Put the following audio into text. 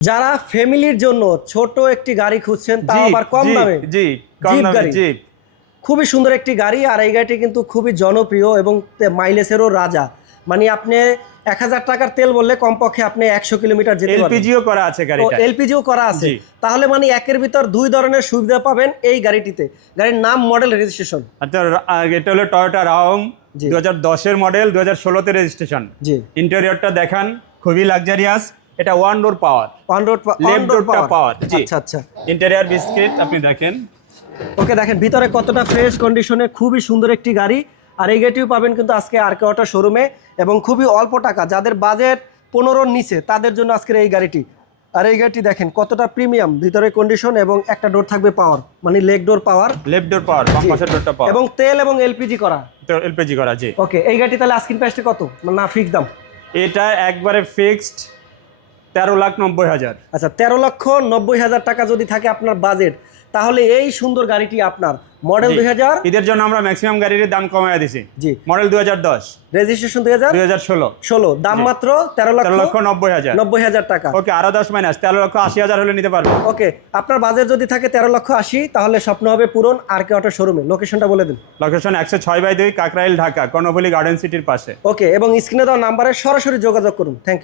যারা ফ্যামিলির জন্য ছোট একটি গাড়ি খুঁজছেন তাও জিপ, আবার কম দামে। জি কম জিপ গাড়ি। জিপ খুবই সুন্দর একটি গাড়ি আর এই গাড়িটি কিন্তু খুবই জনপ্রিয় এবং তে- মাইলেজেরও রাজা। মানে আপনি এক হাজার টাকার তেল বললে কমপক্ষে আপনি একশো কিলোমিটার যেতে এলপিজিও করা আছে গাড়িটা এলপিজিও করা আছে। তাহলে মানে একের ভিতর দুই ধরনের সুবিধা পাবেন এই গাড়িটিতে। গাড়ির নাম মডেল রেজিস্ট্রেশন আচ্ছা এটা হলো টয়োটা রাউম জি। দু হাজার দশের মডেল দু হাজার ষোলোতে রেজিস্ট্রেশন জি। ইন্টেরিয়রটা দেখান খুবই লাক্সারিয়াস এটা one door power one road Left door power. আচ্ছা আচ্ছা। ইন্টেরিয়র বিস্কিট আপনি দেখেন। ওকে দেখেন ভিতরে কতটা ফ্রেশ কন্ডিশনে খুবই সুন্দর একটি গাড়ি। আর এই গাড়িটিও পাবেন কিন্তু আজকে আর কে অটো শোরুমে এবং খুবই অল্প টাকা যাদের বাজেট পনেরোর নিচে তাদের জন্য আজকের এই গাড়িটি। আর এই গাড়িটি দেখেন কতটা প্রিমিয়াম ভিতরে কন্ডিশন এবং একটা ডোর থাকবে পাওয়ার মানে leg door power left door power বাম পাশের ডোরটা পাওয়ার এবং তেল এবং এলপিজি করা। এলপিজি করা জি। ওকে এই গাড়িটি তাহলে আস্কিন প্রাইসটি কত? না ফিক্স দাম। এটা একবারে ফিক্সড তেরো লাখ নব্বই হাজার। আচ্ছা তেরো লক্ষ নব্বই হাজার টাকা যদি থাকে আপনার বাজেট তাহলে এই সুন্দর গাড়িটি আপনার মডেল। দুই হাজার। ঈদের জন্য আমরা ম্যাক্সিমাম গাড়ির দাম কমায় দিছি। জি। মডেল দুই হাজার দশ। রেজিস্ট্রেশন দুই হাজার? দুই হাজার ষোলো। ষোলো। দাম মাত্র তেরো তেরো লক্ষ লক্ষ নব্বই হাজার। নব্বই হাজার টাকা। ওকে আরও দশ মাইনাস তেরো লক্ষ আশি হাজার হলে নিতে পারবে। ওকে আপনার বাজেট যদি থাকে তেরো লক্ষ আশি তাহলে স্বপ্ন হবে পূরণ আর কে অটো শোরুমে। লোকেশনটা বলে দিন। লোকেশন একশো ছয় বাই দুই কাকরাইল ঢাকা কর্ণফুলি গার্ডেন সিটির পাশে। ওকে এবং স্ক্রিনে দেওয়া নাম্বারে সরাসরি যোগাযোগ করুন। Thank you